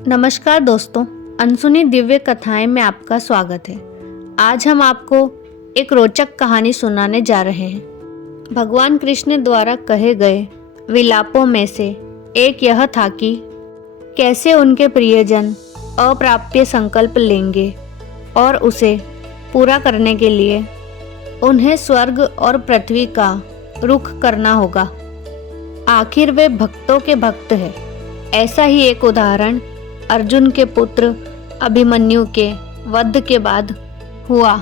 नमस्कार दोस्तों, अनसुनी दिव्य कथाएं में आपका स्वागत है। आज हम आपको एक रोचक कहानी सुनाने जा रहे हैं। भगवान कृष्ण द्वारा कहे गए विलापों में से एक यह था कि कैसे उनके प्रियजन अप्राप्य संकल्प लेंगे और उसे पूरा करने के लिए उन्हें स्वर्ग और पृथ्वी का रुख करना होगा। आखिर वे भक्तों के भक्त हैं। ऐसा ही एक उदाहरण अर्जुन के पुत्र अभिमन्यु के वध के बाद हुआ।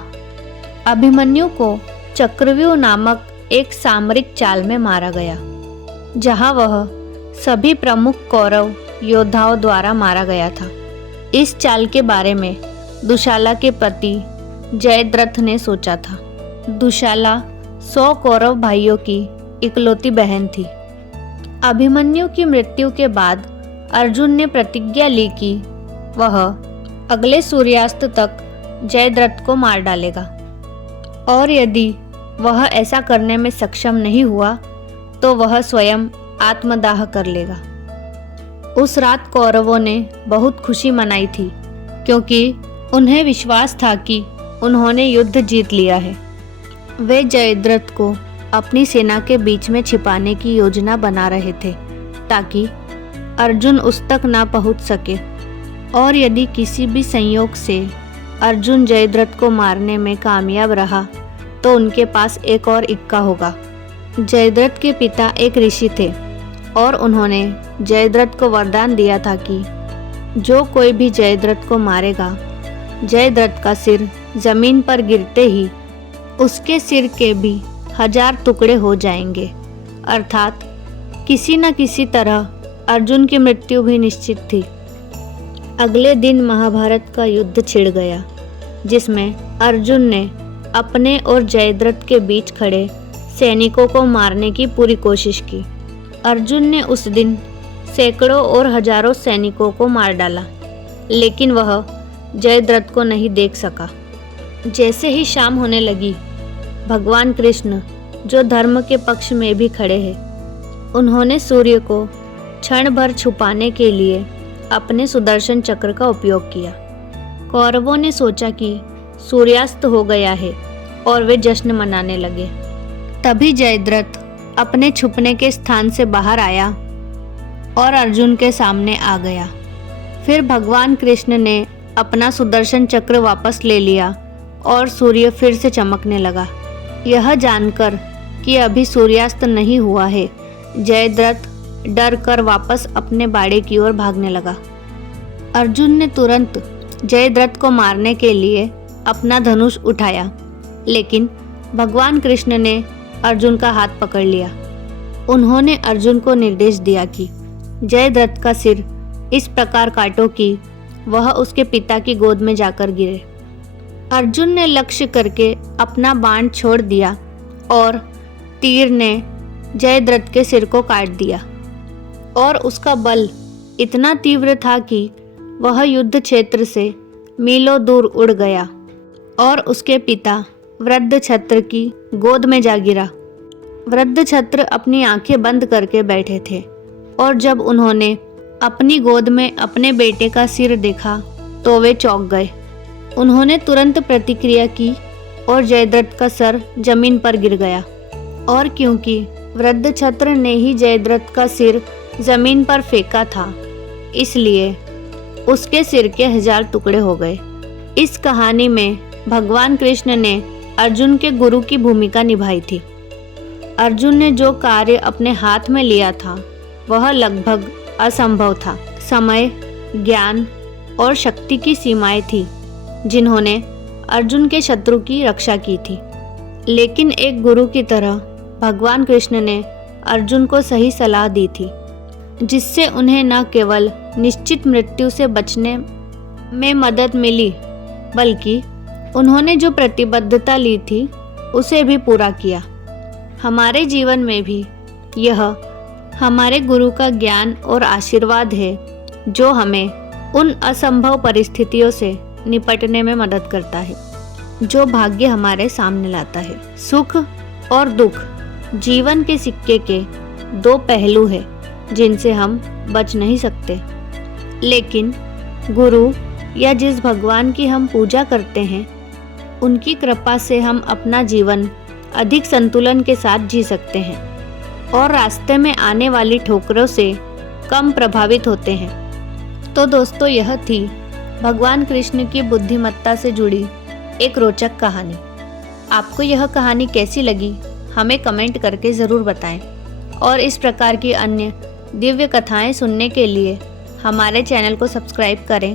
अभिमन्यु को चक्रव्यूह नामक एक सामरिक चाल में मारा गया, जहां वह सभी प्रमुख कौरव योद्धाओं द्वारा मारा गया था। इस चाल के बारे में दुशाला के पति जयद्रथ ने सोचा था। दुशाला 100 कौरव भाइयों की इकलौती बहन थी। अभिमन्यु की मृत्यु के बाद अर्जुन ने प्रतिज्ञा ली कि वह अगले सूर्यास्त तक जयद्रथ को मार डालेगा, और यदि वह ऐसा करने में सक्षम नहीं हुआ तो वह स्वयं आत्मदाह कर लेगा। उस रात कौरवों ने बहुत खुशी मनाई थी, क्योंकि उन्हें विश्वास था कि उन्होंने युद्ध जीत लिया है। वे जयद्रथ को अपनी सेना के बीच में छिपाने की योजना बना रहे थे, ताकि अर्जुन उस तक ना पहुंच सके, और यदि किसी भी संयोग से अर्जुन जयद्रथ को मारने में कामयाब रहा तो उनके पास एक और इक्का होगा। जयद्रथ के पिता एक ऋषि थे, और उन्होंने जयद्रथ को वरदान दिया था कि जो कोई भी जयद्रथ को मारेगा, जयद्रथ का सिर जमीन पर गिरते ही उसके सिर के भी 1000 टुकड़े हो जाएंगे। अर्थात किसी न किसी तरह अर्जुन की मृत्यु भी निश्चित थी। अगले दिन महाभारत का युद्ध छिड़ गया, जिसमें अर्जुन ने अपने और जयद्रथ के बीच खड़े सैनिकों को मारने की पूरी कोशिश की। अर्जुन ने उस दिन सैकड़ों और हजारों सैनिकों को मार डाला, लेकिन वह जयद्रथ को नहीं देख सका। जैसे ही शाम होने लगी, भगवान कृष्ण, जो धर्म के पक्ष में भी खड़े हैं, उन्होंने सूर्य को क्षण भर छुपाने के लिए अपने सुदर्शन चक्र का उपयोग किया। कौरवों ने सोचा कि सूर्यास्त हो गया है, और वे जश्न मनाने लगे। तभी जयद्रथ अपने छुपने के स्थान से बाहर आया और अर्जुन के सामने आ गया। फिर भगवान कृष्ण ने अपना सुदर्शन चक्र वापस ले लिया और सूर्य फिर से चमकने लगा। यह जानकर कि अभी सूर्यास्त नहीं हुआ है, जयद्रथ डर कर वापस अपने बाड़े की ओर भागने लगा। अर्जुन ने तुरंत जयद्रथ को मारने के लिए अपना धनुष उठाया, लेकिन भगवान कृष्ण ने अर्जुन का हाथ पकड़ लिया। उन्होंने अर्जुन को निर्देश दिया कि जयद्रथ का सिर इस प्रकार काटो कि वह उसके पिता की गोद में जाकर गिरे। अर्जुन ने लक्ष्य करके अपना बाण छोड़ दिया, और तीर ने जयद्रथ के सिर को काट दिया, और उसका बल इतना तीव्र था कि वह युद्ध क्षेत्र से मीलों दूर उड़ गया और उसके पिता वृद्धछत्र की गोद में जा गिरा। वृद्धछत्र अपनी आंखें बंद करके बैठे थे, और जब उन्होंने अपनी गोद में अपने बेटे का सिर देखा तो वे चौंक गए। उन्होंने तुरंत प्रतिक्रिया की और जयद्रथ का सर जमीन पर गिर गया, और क्योंकि वृद्धछत्र ने ही जयद्रथ का सिर जमीन पर फेंका था, इसलिए उसके सिर के 1000 टुकड़े हो गए। इस कहानी में भगवान कृष्ण ने अर्जुन के गुरु की भूमिका निभाई थी। अर्जुन ने जो कार्य अपने हाथ में लिया था, वह लगभग असंभव था। समय, ज्ञान और शक्ति की सीमाएं थी, जिन्होंने अर्जुन के शत्रु की रक्षा की थी। लेकिन एक गुरु की तरह भगवान कृष्ण ने अर्जुन को सही सलाह दी थी, जिससे उन्हें न केवल निश्चित मृत्यु से बचने में मदद मिली, बल्कि उन्होंने जो प्रतिबद्धता ली थी उसे भी पूरा किया। हमारे जीवन में भी यह हमारे गुरु का ज्ञान और आशीर्वाद है, जो हमें उन असंभव परिस्थितियों से निपटने में मदद करता है, जो भाग्य हमारे सामने लाता है। सुख और दुख जीवन के सिक्के के 2 पहलू हैं, जिनसे हम बच नहीं सकते। लेकिन गुरु या जिस भगवान की हम पूजा करते हैं, उनकी कृपा से हम अपना जीवन अधिक संतुलन के साथ जी सकते हैं और रास्ते में आने वाली ठोकरों से कम प्रभावित होते हैं। तो दोस्तों, यह थी भगवान कृष्ण की बुद्धिमत्ता से जुड़ी एक रोचक कहानी। आपको यह कहानी कैसी लगी हमें कमेंट करके ज़रूर बताएं और इस प्रकार की अन्य दिव्य कथाएं सुनने के लिए हमारे चैनल को सब्सक्राइब करें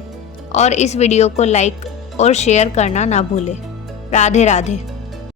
और इस वीडियो को लाइक और शेयर करना ना भूलें। राधे राधे।